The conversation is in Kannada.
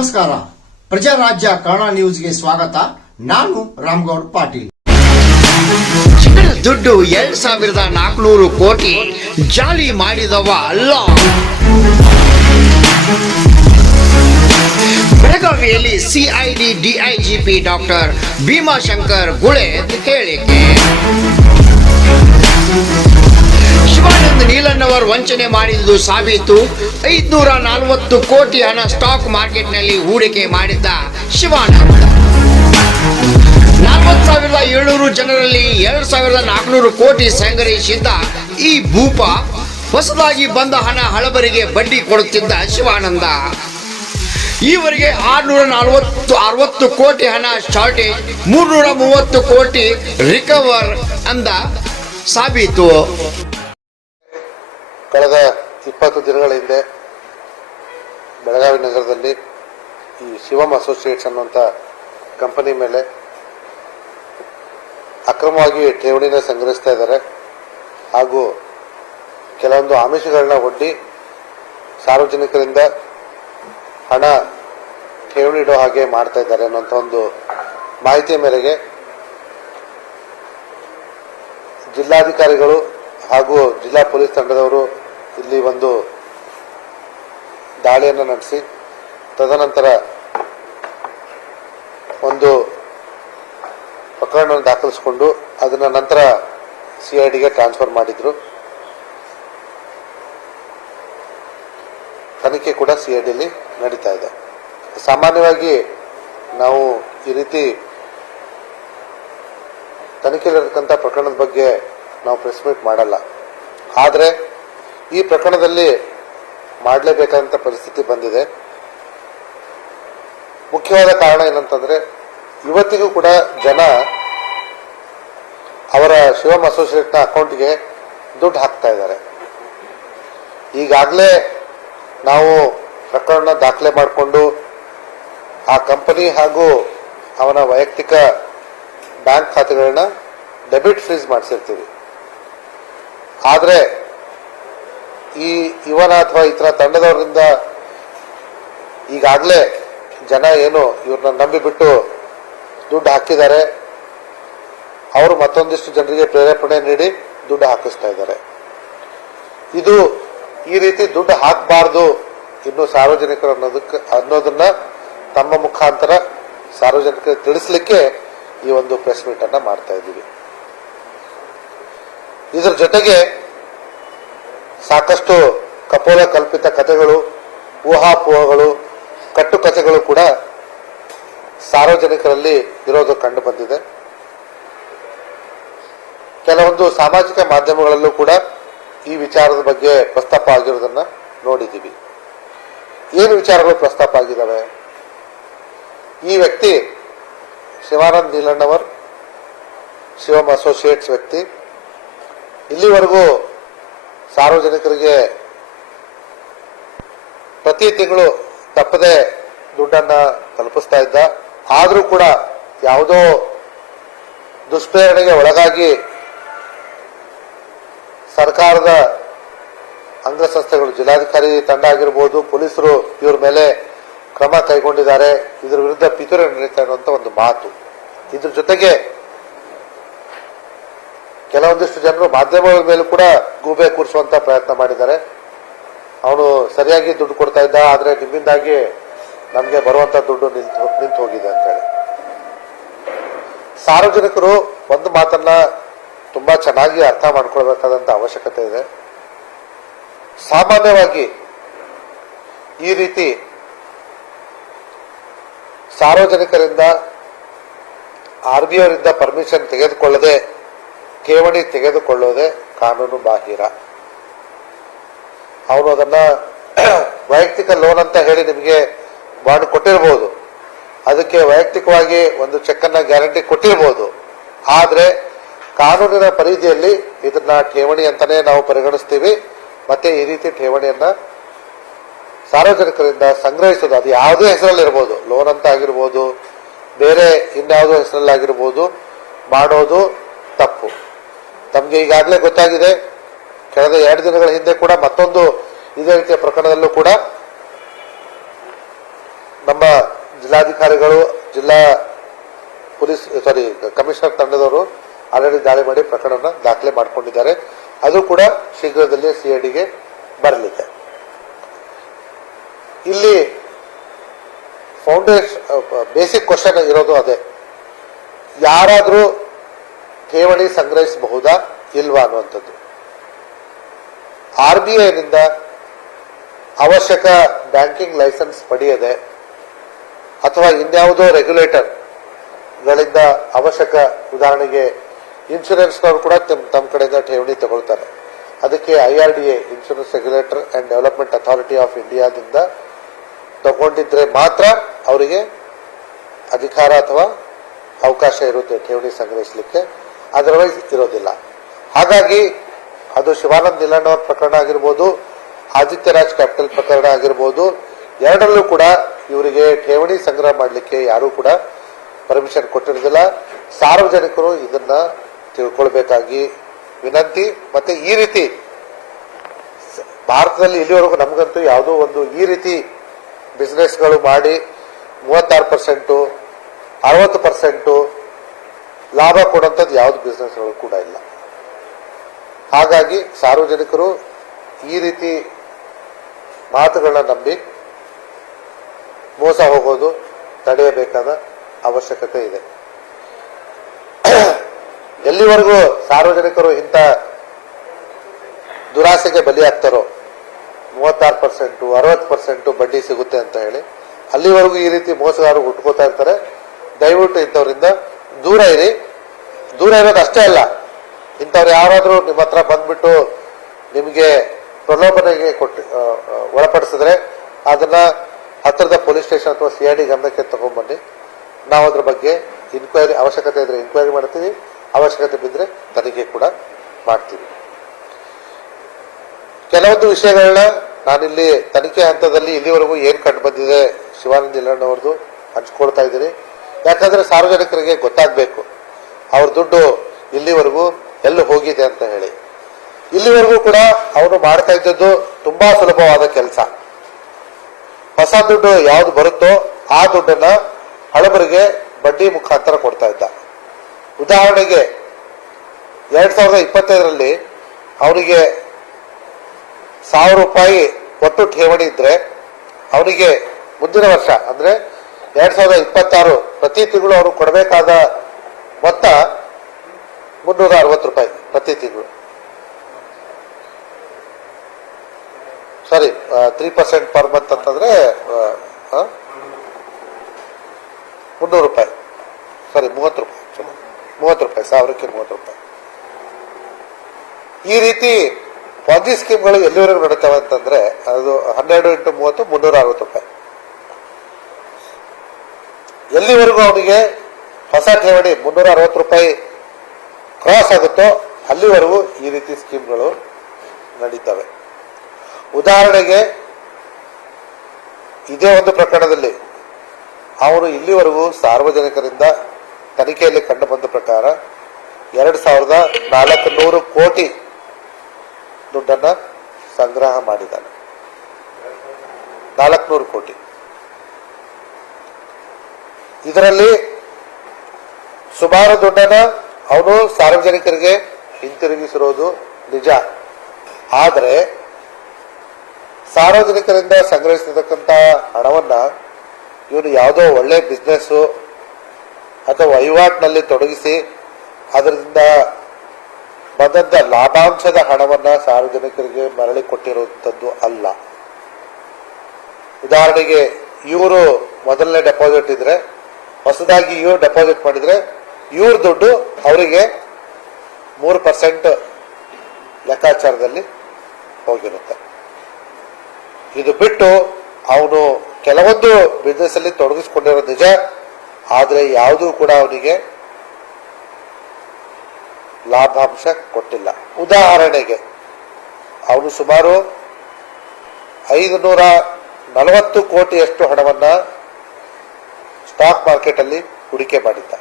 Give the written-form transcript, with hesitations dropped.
ನಮಸ್ಕಾರ. ಪ್ರಜಾರಾಜ್ಯ ಕನ್ನಡ ನ್ಯೂಸ್ಗೆ ಸ್ವಾಗತ. ನಾನು ರಾಮಗೌಡ ಪಾಟೀಲ್. ಚಿನ್ನದ ದುಡ್ಡು 2400 ಕೋಟಿ ಜಾಲಿ ಮಾಡಿದವ ಅಲ್ಲ. ಬೆಳಗಾವಿಯಲ್ಲಿ ಸಿಐಡಿ ಡಿಐಜಿಪಿ ಡಾಕ್ಟರ್ ಭೀಮಾಶಂಕರ್ ಗುಳೆ ಹೇಳಿಕೆ. ಶಿವಾನಂದ ನೀಲಣ್ಣವರ್ ವಂಚನೆ ಮಾಡಿದ್ದು ಸಾಬೀತು. 540 ಕೋಟಿ ಹಣ ಸ್ಟಾಕ್ ಮಾರ್ಕೆಟ್ನಲ್ಲಿ ಹೂಡಿಕೆ ಮಾಡಿದ್ದ ಶಿವಾನಂದ 40,700 ಜನರಲ್ಲಿ 2,400 ಕೋಟಿ ಸಂಗ್ರಹಿಸಿದ್ದ ಈ ಭೂಪ ಹೊಸದಾಗಿ ಬಂದ ಹಣ ಹಳಬರಿಗೆ ಬಡ್ಡಿ ಕೊಡುತ್ತಿದ್ದ ಶಿವಾನಂದ. ಈವರೆಗೆ 660 ಕೋಟಿ ಹಣ ಶಾರ್ಟೇಜ್, 330 ಕೋಟಿ ರಿಕವರ್ ಅಂದ ಸಾಬೀತು. ಕಳೆದ 20 ದಿನಗಳ ಹಿಂದೆ ಬೆಳಗಾವಿ ನಗರದಲ್ಲಿ ಈ ಶಿವಮ್ ಅಸೋಸಿಯೇಟ್ಸ್ ಅನ್ನುವಂಥ ಕಂಪನಿ ಮೇಲೆ ಅಕ್ರಮವಾಗಿ ಠೇವಣಿನ ಸಂಗ್ರಹಿಸ್ತಾ ಇದ್ದಾರೆ ಹಾಗೂ ಕೆಲವೊಂದು ಆಮಿಷಗಳನ್ನ ಒಡ್ಡಿ ಸಾರ್ವಜನಿಕರಿಂದ ಹಣ ಠೇವಣಿ ಇಡೋ ಹಾಗೆ ಮಾಡ್ತಾ ಇದ್ದಾರೆ ಅನ್ನೋಂಥ ಒಂದು ಮಾಹಿತಿಯ ಮೇರೆಗೆ ಜಿಲ್ಲಾಧಿಕಾರಿಗಳು ಹಾಗೂ ಜಿಲ್ಲಾ ಪೊಲೀಸ್ ತಂಡದವರು ಇಲ್ಲಿ ಒಂದು ದಾಳಿಯನ್ನು ನಡೆಸಿ ತದನಂತರ ಒಂದು ಪ್ರಕರಣವನ್ನು ದಾಖಲಿಸಿಕೊಂಡು ಅದನ್ನ ನಂತರ ಸಿಐಡಿಗೆ ಟ್ರಾನ್ಸ್ಫರ್ ಮಾಡಿದ್ರು. ತನಿಖೆ ಕೂಡ ಸಿಐಡಿಯಲ್ಲಿ ನಡೀತಾ ಇದೆ. ಸಾಮಾನ್ಯವಾಗಿ ನಾವು ಈ ರೀತಿ ತನಿಖೆಯಲ್ಲಿರತಕ್ಕಂಥ ಪ್ರಕರಣದ ಬಗ್ಗೆ ನಾವು ಪ್ರೆಸ್ ಮೀಟ್ ಮಾಡಲ್ಲ. ಆದರೆ ಈ ಪ್ರಕರಣದಲ್ಲಿ ಮಾಡಲೇಬೇಕಾದಂಥ ಪರಿಸ್ಥಿತಿ ಬಂದಿದೆ. ಮುಖ್ಯವಾದ ಕಾರಣ ಏನಂತಂದ್ರೆ, ಇವತ್ತಿಗೂ ಕೂಡ ಜನ ಅವರ ಶಿವಮ್ ಅಸೋಸಿಯೇಟ್ನ ಅಕೌಂಟ್ಗೆ ದುಡ್ಡು ಹಾಕ್ತಾ ಇದ್ದಾರೆ. ಈಗಾಗಲೇ ನಾವು ಪ್ರಕರಣ ದಾಖಲೆ ಮಾಡಿಕೊಂಡು ಆ ಕಂಪನಿ ಹಾಗೂ ಅವನ ವೈಯಕ್ತಿಕ ಬ್ಯಾಂಕ್ ಖಾತೆಗಳನ್ನ ಡೆಬಿಟ್ ಫ್ರೀಸ್ ಮಾಡಿಸಿರ್ತೀವಿ. ಆದರೆ ಇವನ ಅಥವಾ ಇತರ ತಂಡದವರಿಂದ ಈಗಾಗಲೇ ಜನ ಏನು ಇವ್ರನ್ನ ನಂಬಿಬಿಟ್ಟು ದುಡ್ಡು ಹಾಕಿದ್ದಾರೆ, ಅವರು ಮತ್ತೊಂದಿಷ್ಟು ಜನರಿಗೆ ಪ್ರೇರೇಪಣೆ ನೀಡಿ ದುಡ್ಡು ಹಾಕಿಸ್ತಾ ಇದ್ದಾರೆ. ಇದು ಈ ರೀತಿ ದುಡ್ಡು ಹಾಕಬಾರ್ದು ಇನ್ನು ಸಾರ್ವಜನಿಕರು ಅನ್ನೋದನ್ನ ತಮ್ಮ ಮುಖಾಂತರ ಸಾರ್ವಜನಿಕರಿಗೆ ತಿಳಿಸ್ಲಿಕ್ಕೆ ಈ ಒಂದು ಪ್ರೆಸ್ ಮೀಟ್ ಅನ್ನ ಮಾಡ್ತಾ ಇದ್ದೀವಿ. ಇದರ ಜೊತೆಗೆ ಸಾಕಷ್ಟು ಕಪೋಲ ಕಲ್ಪಿತ ಕಥೆಗಳು, ಊಹಾಪೋಹಗಳು, ಕಟ್ಟುಕಥೆಗಳು ಕೂಡ ಸಾರ್ವಜನಿಕರಲ್ಲಿ ಇರೋದು ಕಂಡು ಬಂದಿದೆ. ಕೆಲವೊಂದು ಸಾಮಾಜಿಕ ಮಾಧ್ಯಮಗಳಲ್ಲೂ ಕೂಡ ಈ ವಿಚಾರದ ಬಗ್ಗೆ ಪ್ರಸ್ತಾಪ ಆಗಿರೋದನ್ನ ನೋಡಿದ್ದೀವಿ. ಏನು ವಿಚಾರಗಳು ಪ್ರಸ್ತಾಪ ಆಗಿದ್ದಾವೆ? ಈ ವ್ಯಕ್ತಿ ಶಿವಾನಂದ ನೀಲಣ್ಣವರ್, ಶಿವಮ್ ಅಸೋಸಿಯೇಟ್ಸ್ ವ್ಯಕ್ತಿ, ಇಲ್ಲಿವರೆಗೂ ಸಾರ್ವಜನಿಕರಿಗೆ ಪ್ರತಿ ತಿಂಗಳು ತಪ್ಪದೆ ದುಡ್ಡನ್ನ ತಲುಪಿಸ್ತಾ ಇದ್ದ. ಆದರೂ ಕೂಡ ಯಾವುದೋ ದುಷ್ಪ್ರೇರಣೆಗೆ ಒಳಗಾಗಿ ಸರ್ಕಾರದ ಅಂಗಸಂಸ್ಥೆಗಳು, ಜಿಲ್ಲಾಧಿಕಾರಿ ತಂಡ ಆಗಿರ್ಬೋದು, ಪೊಲೀಸರು ಇವ್ರ ಮೇಲೆ ಕ್ರಮ ಕೈಗೊಂಡಿದ್ದಾರೆ. ಇದ್ರ ವಿರುದ್ಧ ಪಿತೂರಿ ನಡೀತಾ ಇರುವಂತ ಒಂದು ಮಾತು. ಇದ್ರ ಜೊತೆಗೆ ಕೆಲವೊಂದಿಷ್ಟು ಜನರು ಮಾಧ್ಯಮಗಳ ಮೇಲೂ ಕೂಡ ಗೂಬೆ ಕೂರಿಸುವಂತ ಪ್ರಯತ್ನ ಮಾಡಿದ್ದಾರೆ. ಅವನು ಸರಿಯಾಗಿ ದುಡ್ಡು ಕೊಡ್ತಾ ಇದ್ದ, ಆದ್ರೆ ನಿಮ್ಮಿಂದಾಗಿ ನಮ್ಗೆ ಬರುವಂತ ದುಡ್ಡು ನಿಂತು ಹೋಗಿದೆ ಅಂತ ಹೇಳಿ. ಸಾರ್ವಜನಿಕರು ಒಂದು ಮಾತನ್ನ ತುಂಬಾ ಚೆನ್ನಾಗಿ ಅರ್ಥ ಮಾಡ್ಕೊಳ್ಬೇಕಾದಂತ ಅವಶ್ಯಕತೆ ಇದೆ. ಸಾಮಾನ್ಯವಾಗಿ ಈ ರೀತಿ ಸಾರ್ವಜನಿಕರಿಂದ RBI ಅವರಿಂದ ಪರ್ಮಿಷನ್ ತೆಗೆದುಕೊಳ್ಳದೆ ಠೇವಣಿ ತೆಗೆದುಕೊಳ್ಳೋದೆ ಕಾನೂನು ಬಾಹಿರ. ಅವನು ಅದನ್ನ ವೈಯಕ್ತಿಕ ಲೋನ್ ಅಂತ ಹೇಳಿ ನಿಮಗೆ ಬಾಂಡ್ ಕೊಟ್ಟಿರಬಹುದು, ಅದಕ್ಕೆ ವೈಯಕ್ತಿಕವಾಗಿ ಒಂದು ಚೆಕ್ ಅನ್ನ ಗ್ಯಾರಂಟಿ ಕೊಟ್ಟಿರಬಹುದು. ಆದ್ರೆ ಕಾನೂನಿನ ಪರಿಧಿಯಲ್ಲಿ ಇದನ್ನ ಠೇವಣಿ ಅಂತಾನೆ ನಾವು ಪರಿಗಣಿಸ್ತೀವಿ. ಮತ್ತೆ ಈ ರೀತಿ ಠೇವಣಿಯನ್ನ ಸಾರ್ವಜನಿಕರಿಂದ ಸಂಗ್ರಹಿಸೋದು, ಅದು ಯಾವುದೇ ಹೆಸರಲ್ಲಿರ್ಬೋದು, ಲೋನ್ ಅಂತ ಆಗಿರ್ಬೋದು, ಬೇರೆ ಇನ್ಯಾವುದೋ ಹೆಸರಲ್ಲಾಗಿರ್ಬೋದು, ಮಾಡೋದು ತಪ್ಪು. ತಮಗೆ ಈಗಾಗಲೇ ಗೊತ್ತಾಗಿದೆ, ಕಳೆದ 2 ದಿನಗಳ ಹಿಂದೆ ಕೂಡ ಮತ್ತೊಂದು ಇದೇ ರೀತಿಯ ಪ್ರಕರಣದಲ್ಲೂ ಕೂಡ ನಮ್ಮ ಜಿಲ್ಲಾಧಿಕಾರಿಗಳು, ಜಿಲ್ಲಾ ಪೊಲೀಸ್ ಕಮಿಷನರ್ ತಂಡದವರು ಆಲ್ರೆಡಿ ದಾಳಿ ಮಾಡಿ ಪ್ರಕರಣ ದಾಖಲೆ ಮಾಡಿಕೊಂಡಿದ್ದಾರೆ. ಅದು ಕೂಡ ಶೀಘ್ರದಲ್ಲೇ CIDಗೆ ಬರಲಿದೆ. ಇಲ್ಲಿ ಬೇಸಿಕ್ ಕ್ವಶನ್ ಇರೋದು ಅದೇ, ಯಾರಾದರೂ ಠೇವಣಿ ಸಂಗ್ರಹಿಸಬಹುದಾ ಇಲ್ವಾ ಅನ್ನುವಂಥದ್ದು. RBIನಿಂದ ಅವಶ್ಯಕ ಬ್ಯಾಂಕಿಂಗ್ ಲೈಸೆನ್ಸ್ ಪಡೆಯದೆ ಅಥವಾ ಇನ್ಯಾವುದೋ ರೆಗ್ಯುಲೇಟರ್ ಗಳಿಂದ ಅವಶ್ಯಕ, ಉದಾಹರಣೆಗೆ ಇನ್ಶೂರೆನ್ಸ್ನವರು ಕೂಡ ತಮ್ಮ ಕಡೆಯಿಂದ ಠೇವಣಿ ತಗೊಳ್ತಾರೆ. ಅದಕ್ಕೆ IRDA insurance regulator and development authority of ಇಂಡಿಯಾದಿಂದ ತಗೊಂಡಿದ್ರೆ ಮಾತ್ರ ಅವರಿಗೆ ಅಧಿಕಾರ ಅಥವಾ ಅವಕಾಶ ಇರುತ್ತೆ ಠೇವಣಿ ಸಂಗ್ರಹಿಸಲಿಕ್ಕೆ, ಅದರ್ವೈಸ್ ಇರೋದಿಲ್ಲ. ಹಾಗಾಗಿ ಅದು ಶಿವಾನಂದ್ ನಿಲಣ್ಣ ಅವರ ಪ್ರಕರಣ ಆಗಿರ್ಬೋದು, ಆದಿತ್ಯ ರಾಜ್ ಕ್ಯಾಪಿಟಲ್ ಪ್ರಕರಣ ಆಗಿರ್ಬೋದು, ಎರಡರಲ್ಲೂ ಕೂಡ ಇವರಿಗೆ ಠೇವಣಿ ಸಂಗ್ರಹ ಮಾಡಲಿಕ್ಕೆ ಯಾರೂ ಕೂಡ ಪರ್ಮಿಷನ್ ಕೊಟ್ಟಿರೋದಿಲ್ಲ. ಸಾರ್ವಜನಿಕರು ಇದನ್ನ ತಿಳ್ಕೊಳ್ಬೇಕಾಗಿ ವಿನಂತಿ. ಮತ್ತೆ ಈ ರೀತಿ ಭಾರತದಲ್ಲಿ ಇಲ್ಲಿವರೆಗೂ ನಮಗಂತೂ ಯಾವುದೋ ಒಂದು ಈ ರೀತಿ ಬಿಸ್ನೆಸ್ಗಳು ಮಾಡಿ 36%, 60% ಲಾಭ ಕೊಡುವಂಥದ್ದು ಯಾವ್ದು ಬಿಸ್ನೆಸ್ಗಳು ಕೂಡ ಇಲ್ಲ. ಹಾಗಾಗಿ ಸಾರ್ವಜನಿಕರು ಈ ರೀತಿ ಮಾತುಗಳನ್ನ ನಂಬಿ ಮೋಸ ಹೋಗೋದು ತಡೆಯಬೇಕಾದ ಅವಶ್ಯಕತೆ ಇದೆ. ಎಲ್ಲಿವರೆಗೂ ಸಾರ್ವಜನಿಕರು ಇಂಥ ದುರಾಸೆಗೆ ಬಲಿಯಾಗ್ತಾರೋ, 36%, 60% ಬಡ್ಡಿ ಸಿಗುತ್ತೆ ಅಂತ ಹೇಳಿ, ಅಲ್ಲಿವರೆಗೂ ಈ ರೀತಿ ಮೋಸಗಾರರು ಹುಟ್ಕೋತಾ ಇರ್ತಾರೆ. ದಯವಿಟ್ಟು ಇಂಥವ್ರಿಂದ ದೂರ ಇರಿ. ದೂರ ಇರೋದು ಅಷ್ಟೇ ಅಲ್ಲ, ಇಂಥವ್ರು ಯಾರಾದರೂ ನಿಮ್ಮ ಹತ್ರ ಬಂದ್ಬಿಟ್ಟು ನಿಮಗೆ ಪ್ರಲೋಭನೆಗೆ ಒಳಪಡಿಸಿದ್ರೆ ಅದನ್ನ ಹತ್ತಿರದ ಪೊಲೀಸ್ ಸ್ಟೇಷನ್ ಅಥವಾ CID ಗಮನಕ್ಕೆ ತಗೊಂಡ್ಬನ್ನಿ. ನಾವು ಅದ್ರ ಬಗ್ಗೆ ಅವಶ್ಯಕತೆ ಇದ್ರೆ ಇನ್ಕ್ವೈರಿ ಮಾಡ್ತೀವಿ, ಅವಶ್ಯಕತೆ ಬಿದ್ದರೆ ತನಿಖೆ ಕೂಡ ಮಾಡ್ತೀವಿ. ಕೆಲವೊಂದು ವಿಷಯಗಳನ್ನ ನಾನಿಲ್ಲಿ ತನಿಖೆ ಹಂತದಲ್ಲಿ ಇಲ್ಲಿವರೆಗೂ ಏನ್ ಕಂಡು ಬಂದಿದೆ ಶಿವಾನಂದ್ ನಿಲಣ್ಣ ಅವ್ರದ್ದು ಹಂಚ್ಕೊಳ್ತಾ ಇದ್ದೀನಿ. ಯಾಕಂದ್ರೆ ಸಾರ್ವಜನಿಕರಿಗೆ ಗೊತ್ತಾಗಬೇಕು ಅವ್ರ ದುಡ್ಡು ಇಲ್ಲಿವರೆಗೂ ಎಲ್ಲಿ ಹೋಗಿದೆ ಅಂತ ಹೇಳಿ. ಇಲ್ಲಿವರೆಗೂ ಕೂಡ ಅವನು ಮಾಡ್ತಾ ಇದ್ದದ್ದು ತುಂಬಾ ಸುಲಭವಾದ ಕೆಲಸ. ಹೊಸ ದುಡ್ಡು ಯಾವ್ದು ಬರುತ್ತೋ ಆ ದುಡ್ಡನ್ನ ಹಳಬರಿಗೆ ಬಡ್ಡಿ ಮುಖಾಂತರ ಕೊಡ್ತಾ ಇದ್ದ. ಉದಾಹರಣೆಗೆ 2025ರಲ್ಲಿ ಅವನಿಗೆ 1000 ರೂಪಾಯಿ ಒಟ್ಟು ಠೇವಣಿ ಇದ್ರೆ ಅವನಿಗೆ ಮುಂದಿನ ವರ್ಷ ಅಂದ್ರೆ 2026 ಪ್ರತಿ ತಿಂಗಳು ಅವರು ಕೊಡಬೇಕಾದ ಮೊತ್ತ 360 ರೂಪಾಯಿ ಪ್ರತಿ ತಿಂಗಳು. ಸಾರಿ, 3% ಪರ್ ಮಂತ್ ಅಂತಂದ್ರೆ 300 ರೂಪಾಯಿ, ಸಾರಿ 30 ರೂಪಾಯಿ, 30 ರೂಪಾಯಿ, 1000ಕ್ಕೆ 30 ರೂಪಾಯಿ. ಈ ರೀತಿ ಪಾಂಜಿ ಸ್ಕೀಮ್ಗಳು ಎಲ್ಲಿವರೆಗೂ ನಡೀತವೆ ಅಂತಂದ್ರೆ ಅದು 12 × 30 360 ರೂಪಾಯಿ. ಎಲ್ಲಿವರೆಗೂ ಅವನಿಗೆ ಹೊಸ ಠೇವಣಿ 360 ರೂಪಾಯಿ ಕ್ರಾಸ್ ಆಗುತ್ತೋ ಅಲ್ಲಿವರೆಗೂ ಈ ರೀತಿ ಸ್ಕೀಮ್ಗಳು ನಡೀತವೆ. ಉದಾಹರಣೆಗೆ ಇದೇ ಒಂದು ಪ್ರಕರಣದಲ್ಲಿ ಅವರು ಇಲ್ಲಿವರೆಗೂ ಸಾರ್ವಜನಿಕರಿಂದ ತನಿಖೆಯಲ್ಲಿ ಕಂಡು ಬಂದ ಪ್ರಕಾರ 2400 ಕೋಟಿ ದುಡ್ಡನ್ನ ಸಂಗ್ರಹ ಮಾಡಿದ್ದಾನೆ. 400 ಕೋಟಿ. ಇದರಲ್ಲಿ ಸುಮಾರು ದುಡ್ಡನ್ನ ಅವನು ಸಾರ್ವಜನಿಕರಿಗೆ ಹಿಂತಿರುಗಿಸಿರೋದು ನಿಜ. ಆದರೆ ಸಾರ್ವಜನಿಕರಿಂದ ಸಂಗ್ರಹಿಸಿರ್ತಕ್ಕಂಥ ಹಣವನ್ನ ಇವನು ಯಾವುದೋ ಒಳ್ಳೆ ಬಿಸ್ನೆಸ್ ಅಥವಾ ವಹಿವಾಟಿನಲ್ಲಿ ತೊಡಗಿಸಿ ಅದರಿಂದ ಬಂದಂತ ಲಾಭಾಂಶದ ಹಣವನ್ನ ಸಾರ್ವಜನಿಕರಿಗೆ ಮರಳಿ ಕೊಟ್ಟಿರುವಂಥದ್ದು ಅಲ್ಲ. ಉದಾಹರಣೆಗೆ ಇವರು ಮೊದಲನೇ ಡೆಪಾಸಿಟ್ ಇದ್ರೆ, ಹೊಸದಾಗಿ ಇವರು ಡೆಪಾಸಿಟ್ ಮಾಡಿದ್ರೆ ಇವ್ರ ದುಡ್ಡು ಅವರಿಗೆ 3% ಲೆಕ್ಕಾಚಾರದಲ್ಲಿ ಹೋಗಿರುತ್ತೆ. ಇದು ಬಿಟ್ಟು ಅವನು ಕೆಲವೊಂದು ಬಿಸ್ನೆಸ್ ಅಲ್ಲಿ ತೊಡಗಿಸಿಕೊಂಡಿರೋ ನಿಜ, ಆದ್ರೆ ಯಾವುದೂ ಕೂಡ ಅವನಿಗೆ ಲಾಭಾಂಶ ಕೊಟ್ಟಿಲ್ಲ. ಉದಾಹರಣೆಗೆ ಅವನು ಸುಮಾರು 540 ಕೋಟಿಯಷ್ಟು ಹಣವನ್ನ ಸ್ಟಾಕ್ ಮಾರ್ಕೆಟ್ ಅಲ್ಲಿ ಹೂಡಿಕೆ ಮಾಡಿದ್ದ.